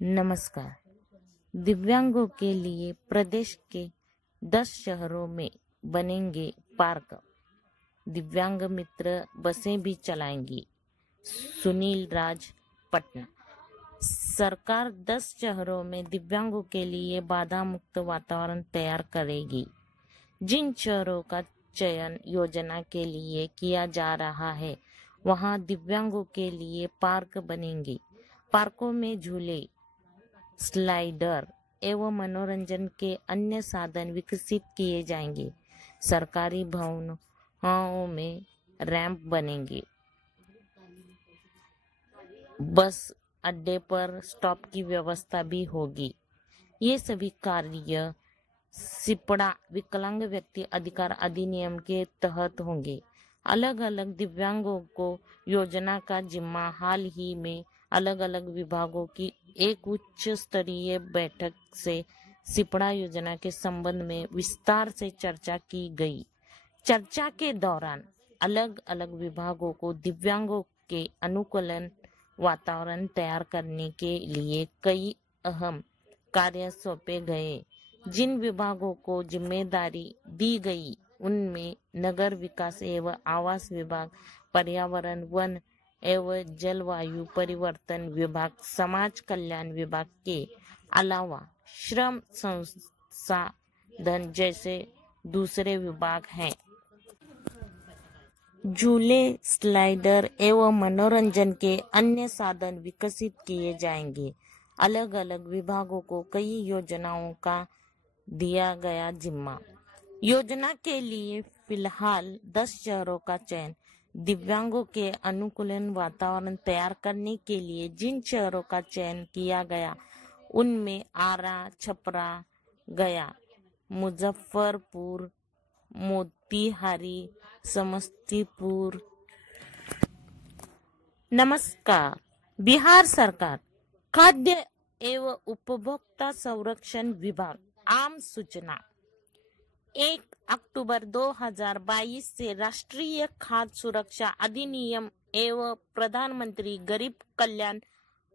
नमस्कार। दिव्यांगों के लिए प्रदेश के 10 शहरों में बनेंगे पार्क। दिव्यांग मित्र बसें भी चलाएंगी। सुनील राज, पटना। सरकार 10 शहरों में दिव्यांगों के लिए बाधा मुक्त वातावरण तैयार करेगी। जिन शहरों का चयन योजना के लिए किया जा रहा है, वहां दिव्यांगों के लिए पार्क बनेंगे। पार्कों में झूले, स्लाइडर एवं मनोरंजन के अन्य साधन विकसित किए जाएंगे। सरकारी भवनों में रैंप बनेंगे। बस अड्डे पर स्टॉप की व्यवस्था भी होगी। ये सभी कार्य सिपड़ा विकलांग व्यक्ति अधिकार अधिनियम के तहत होंगे। अलग अलग दिव्यांगों को योजना का जिम्मा हाल ही में अलग अलग विभागों की एक उच्च स्तरीय बैठक से सिपड़ा योजना के संबंध में विस्तार से चर्चा की गई। चर्चा के दौरान अलग अलग विभागों को दिव्यांगों के अनुकूलन वातावरण तैयार करने के लिए कई अहम कार्य सौंपे गए। जिन विभागों को जिम्मेदारी दी गई उनमें नगर विकास एवं आवास विभाग, पर्यावरण, वन एवं जलवायु परिवर्तन विभाग, समाज कल्याण विभाग के अलावा श्रम संसाधन जैसे दूसरे विभाग हैं। झूले, स्लाइडर एवं मनोरंजन के अन्य साधन विकसित किए जाएंगे। अलग अलग विभागों को कई योजनाओं का दिया गया जिम्मा। योजना के लिए फिलहाल 10 शहरों का चयन दिव्यांगों के अनुकूलन वातावरण तैयार करने के लिए जिन शहरों का चयन किया गया उनमें आरा, छपरा, गया, मुजफ्फरपुर, मोतिहारी, समस्तीपुर। नमस्कार। बिहार सरकार खाद्य एवं उपभोक्ता संरक्षण विभाग आम सूचना 1 अक्टूबर 2022 से राष्ट्रीय खाद्य सुरक्षा अधिनियम एवं प्रधानमंत्री गरीब कल्याण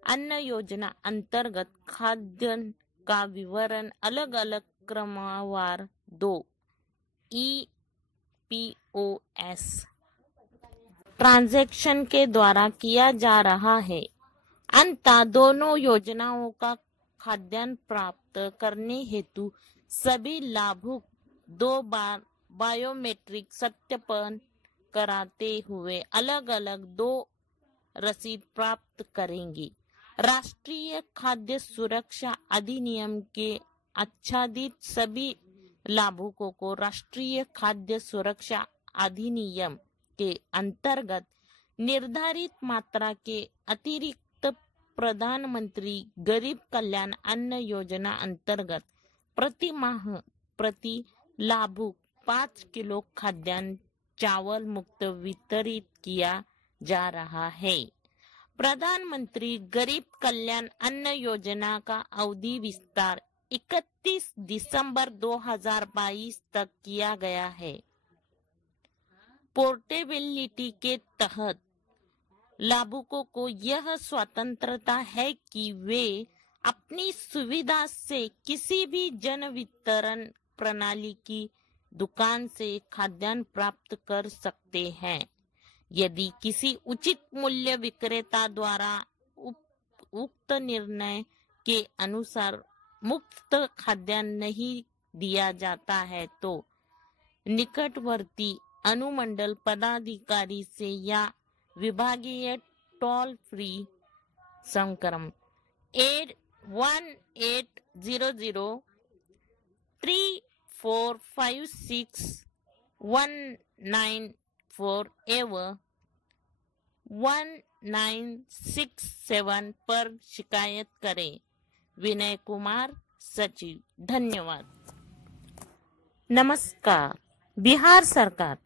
अन्न योजना अंतर्गत खाद्यान्न का विवरण अलग अलग क्रमवार 2 EPOS ट्रांजैक्शन के द्वारा किया जा रहा है। अंततः दोनों योजनाओं का खाद्यान्न प्राप्त करने हेतु सभी लाभुक 2 बार बायोमेट्रिक सत्यापन कराते हुए अलग अलग 2 रसीद प्राप्त करेंगी। राष्ट्रीय खाद्य सुरक्षा अधिनियम के आच्छादित सभी लाभुकों को राष्ट्रीय खाद्य सुरक्षा अधिनियम के अंतर्गत निर्धारित मात्रा के अतिरिक्त प्रधानमंत्री गरीब कल्याण अन्न योजना अंतर्गत प्रति माह प्रति लाभुक 5 किलो खाद्यान्न चावल मुक्त वितरित किया जा रहा है। प्रधानमंत्री गरीब कल्याण अन्न योजना का अवधि विस्तार 31 दिसंबर 2022 तक किया गया है। पोर्टेबिलिटी के तहत लाभुकों को यह स्वतंत्रता है कि वे अपनी सुविधा से किसी भी जन वितरण प्रणाली की दुकान से खाद्यान्न प्राप्त कर सकते हैं। यदि किसी उचित मूल्य विक्रेता द्वारा उक्त निर्णय के अनुसार मुफ्त खाद्यान्न नहीं दिया जाता है तो निकटवर्ती अनुमंडल पदाधिकारी से या विभागीय टोल फ्री संक्रम 181034561994 एवं 1967 पर शिकायत करें। विनय कुमार, सचिव। धन्यवाद। नमस्कार। बिहार सरकार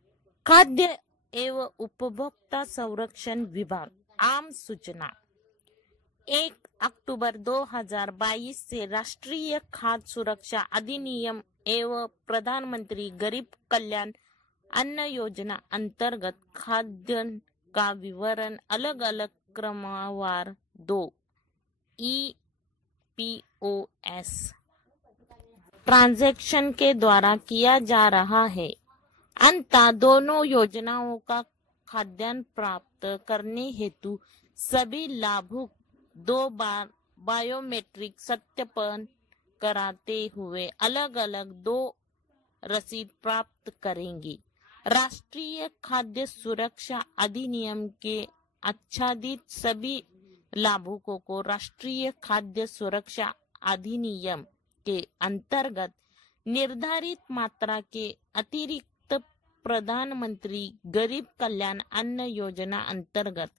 खाद्य एवं उपभोक्ता संरक्षण विभाग आम सूचना 1 अक्टूबर 2022 से राष्ट्रीय खाद्य सुरक्षा अधिनियम एवं प्रधानमंत्री गरीब कल्याण अन्न योजना अंतर्गत खाद्यान्न का विवरण अलग अलग क्रमवार 2 POS ट्रांजैक्शन के द्वारा किया जा रहा है। अंततः दोनों योजनाओं का खाद्यान्न प्राप्त करने हेतु सभी लाभुक 2 बार बायोमेट्रिक सत्यापन कराते हुए अलग अलग 2 रसीद प्राप्त करेंगे। राष्ट्रीय खाद्य सुरक्षा अधिनियम के आच्छादित सभी लाभुकों को राष्ट्रीय खाद्य सुरक्षा अधिनियम के अंतर्गत निर्धारित मात्रा के अतिरिक्त प्रधानमंत्री गरीब कल्याण अन्न योजना अंतर्गत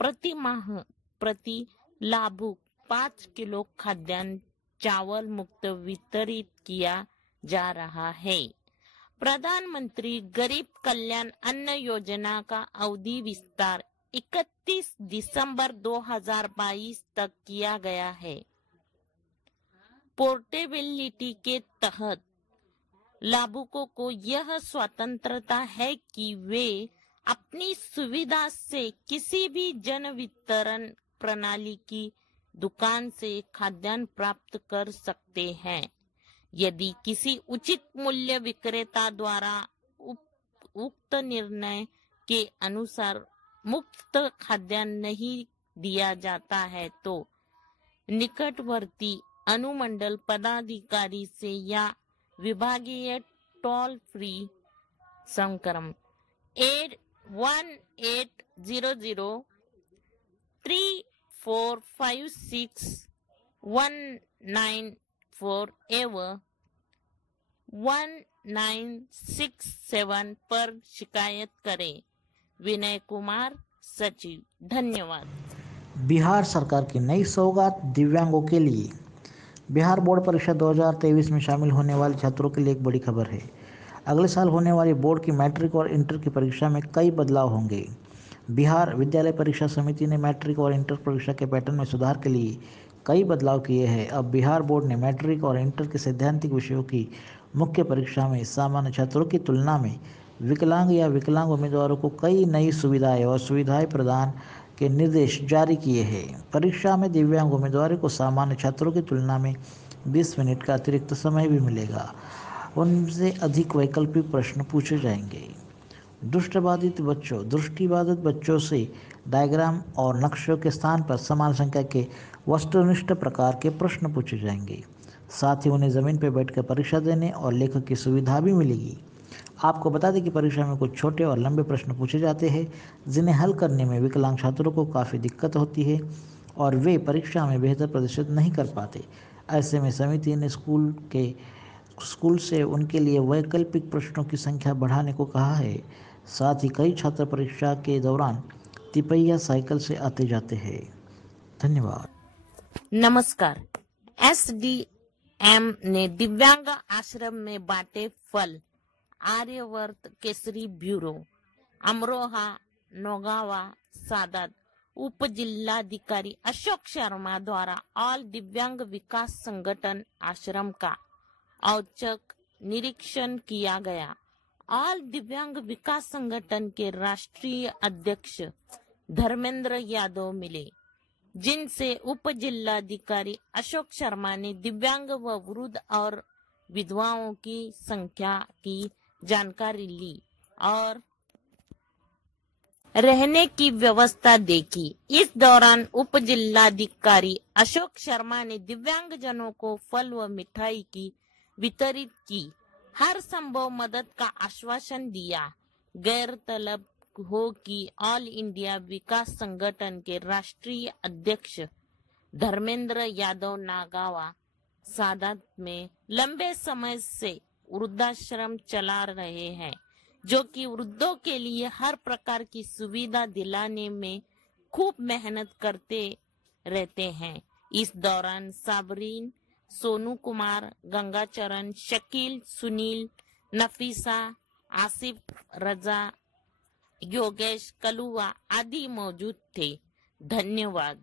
प्रति माह प्रति लाभुक 5 किलो खाद्यान्न चावल मुक्त वितरित किया जा रहा है। प्रधानमंत्री गरीब कल्याण अन्न योजना का अवधि विस्तार 31 दिसंबर 2022 तक किया गया है। पोर्टेबिलिटी के तहत लाभुकों को यह स्वतंत्रता है कि वे अपनी सुविधा से किसी भी जन वितरण प्रणाली की दुकान से खाद्यान्न प्राप्त कर सकते हैं। यदि किसी उचित मूल्य विक्रेता द्वारा उक्त निर्णय के अनुसार मुफ्त खाद्यान्न नहीं दिया जाता है तो निकटवर्ती अनुमंडल पदाधिकारी से या विभागीय टोल फ्री संक्रम 181034561994 एवं 1967 पर शिकायत करें। विनय कुमार, सचिव। धन्यवाद। बिहार सरकार की नई सौगात दिव्यांगों के लिए। बिहार बोर्ड परीक्षा 2023 में शामिल होने वाले छात्रों के लिए एक बड़ी खबर है। अगले साल होने वाली बोर्ड की मैट्रिक और इंटर की परीक्षा में कई बदलाव होंगे। बिहार विद्यालय परीक्षा समिति ने मैट्रिक और इंटर परीक्षा के पैटर्न में सुधार के लिए कई बदलाव किए हैं। अब बिहार बोर्ड ने मैट्रिक और इंटर के सैद्धांतिक विषयों की मुख्य परीक्षा में सामान्य छात्रों की तुलना में विकलांग या विकलांग उम्मीदवारों को कई नई सुविधाएं और सुविधाएं प्रदान के निर्देश जारी किए हैं। परीक्षा में दिव्यांग उम्मीदवारों को सामान्य छात्रों की तुलना में 20 मिनट का अतिरिक्त समय भी मिलेगा। उनसे अधिक वैकल्पिक प्रश्न पूछे जाएंगे। दृष्टिबाधित बच्चों से डायग्राम और नक्शों के स्थान पर समान संख्या के वस्तुनिष्ठ प्रकार के प्रश्न पूछे जाएंगे। साथ ही उन्हें ज़मीन पर बैठकर परीक्षा देने और लेखक की सुविधा भी मिलेगी। आपको बता दें कि परीक्षा में कुछ छोटे और लंबे प्रश्न पूछे जाते हैं जिन्हें हल करने में विकलांग छात्रों को काफ़ी दिक्कत होती है और वे परीक्षा में बेहतर प्रदर्शन नहीं कर पाते। ऐसे में समिति ने स्कूल से उनके लिए वैकल्पिक प्रश्नों की संख्या बढ़ाने को कहा है। साथ ही कई छात्र परीक्षा के दौरान तिपहिया साइकिल से आते जाते हैं। धन्यवाद। नमस्कार। SDM ने दिव्यांग आश्रम में बांटे फल। आर्यवर्त केसरी ब्यूरो, अमरोहा, नौगावा, सादात। उप जिलाधिकारी अशोक शर्मा द्वारा ऑल दिव्यांग विकास संगठन आश्रम का औचक निरीक्षण किया गया। ऑल दिव्यांग विकास संगठन के राष्ट्रीय अध्यक्ष धर्मेंद्र यादव मिले, जिनसे उप जिलाधिकारी अशोक शर्मा ने दिव्यांग व वृद्ध और विधवाओं की संख्या की जानकारी ली और रहने की व्यवस्था देखी। इस दौरान उप जिलाधिकारी अशोक शर्मा ने दिव्यांग जनों को फल व मिठाई की वितरित की। हर संभव मदद का आश्वासन दिया। गैरतलब हो कि ऑल इंडिया विकास संगठन के राष्ट्रीय अध्यक्ष धर्मेंद्र यादव नागावा सादात में लंबे समय से वृद्धाश्रम चला रहे हैं, जो कि वृद्धों के लिए हर प्रकार की सुविधा दिलाने में खूब मेहनत करते रहते हैं। इस दौरान साबरीन, सोनू कुमार, गंगाचरण, शकील, सुनील, नफीसा, आसिफ, रजा, योगेश, कलुआ आदि मौजूद थे। धन्यवाद।